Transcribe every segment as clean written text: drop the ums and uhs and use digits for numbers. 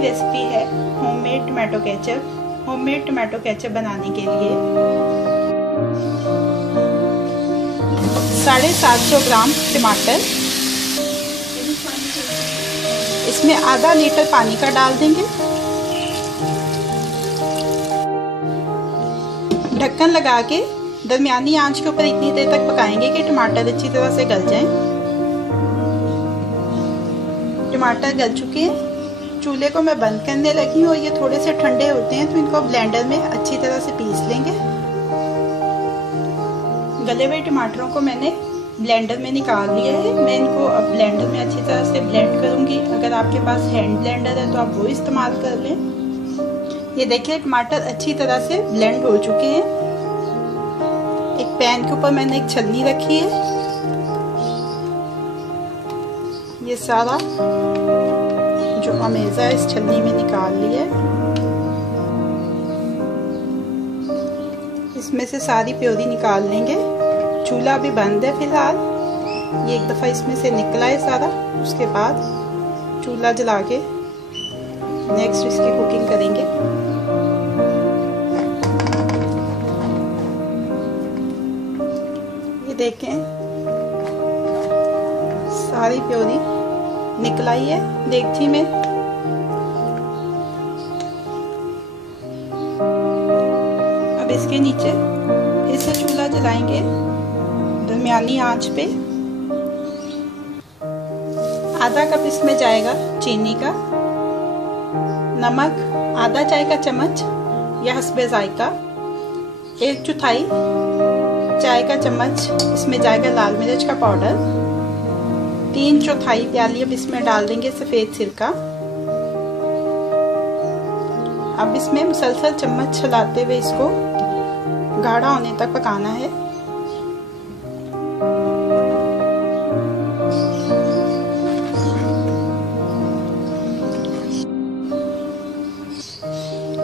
Recipe है homemade tomato ketchup. Homemade tomato ketchup बनाने के लिए 750 ग्राम टमाटर, इसमें आधा लीटर पानी का डाल देंगे। ढक्कन लगा के दरमियानी आंच के ऊपर इतनी देर तक पकाएंगे कि टमाटर अच्छी तरह से गल जाएं। टमाटर गल चुके हैं। चूल्हे को मैं बंद करने लगी हूँ और ये थोड़े से ठंडे होते हैं तो इनको ब्लेंडर में अच्छी तरह से पीस लेंगे। गले हुए टमाटरों को मैंने ब्लेंडर में निकाल लिया है। मैं इनको अब ब्लेंडर में अच्छी तरह से ब्लेंड करूंगी। अगर आपके पास हैंड ब्लेंडर है तो आप वो इस्तेमाल कर लें। ये देखिए टमाटर अच्छी तरह से ब्लेंड हो चुके हैं। एक पैन के ऊपर मैंने एक छलनी रखी है। ये सारा जो अमेज़ा है इस छलनी में निकाल लिया है। इसमें से सारी प्योरी निकाल लेंगे। चूल्हा भी बंद है फिलहाल। ये एक दफ़ा इसमें से निकला है सारा। उसके बाद चूल्हा जला के नेक्स्ट इसकी कुकिंग करेंगे। ये देखें सारी प्योरी निकल आई है देगची में। अब इसके नीचे फिर से चूल्हा जलाएंगे दरमियानी आंच पे। आधा कप इसमें जाएगा चीनी का, नमक आधा चाय का चम्मच या हस्बे जायका, 1/4 चाय का चम्मच इसमें जाएगा लाल मिर्च का पाउडर, 3/4 प्याली अब इसमें डाल देंगे सफ़ेद सिरका। अब इसमें मुसलसल चम्मच चलाते हुए इसको गाढ़ा होने तक पकाना है।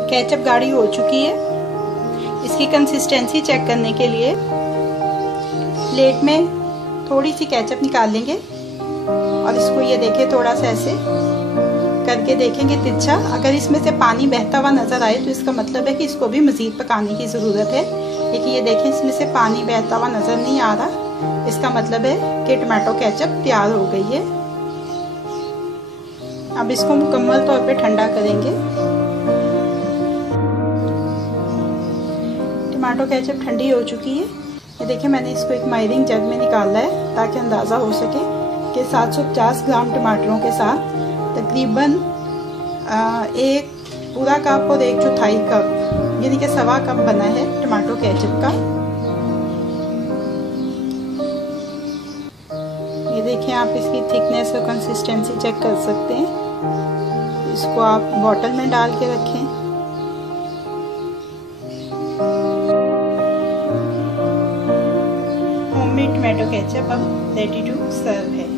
केचप गाढ़ी हो चुकी है। इसकी कंसिस्टेंसी चेक करने के लिए प्लेट में थोड़ी सी केचप निकाल लेंगे और इसको ये देखें थोड़ा सा ऐसे करके देखेंगे तिरछा। अगर इसमें से पानी बहता हुआ नजर आए तो इसका मतलब है कि इसको भी मजीद पकाने की ज़रूरत है। लेकिन ये देखें इसमें से पानी बहता हुआ नजर नहीं आ रहा। इसका मतलब है कि टमाटो केचप तैयार हो गई है। अब इसको मुकम्मल तौर पे ठंडा करेंगे। टमाटो केचप ठंडी हो चुकी है। ये देखिए मैंने इसको एक मायरिंग जग में निकाला है ताकि अंदाज़ा हो सके कि 750 ग्राम टमाटरों के साथ तकरीबन एक पूरा कप और 1/4 कप यानी कि 1.25 कप बना है टमाटो केचप का। ये देखिए आप इसकी थिकनेस और कंसिस्टेंसी चेक कर सकते हैं। इसको आप बॉटल में डाल के रखें। होममेड टमाटो केचप अब रेडी टू सर्व है।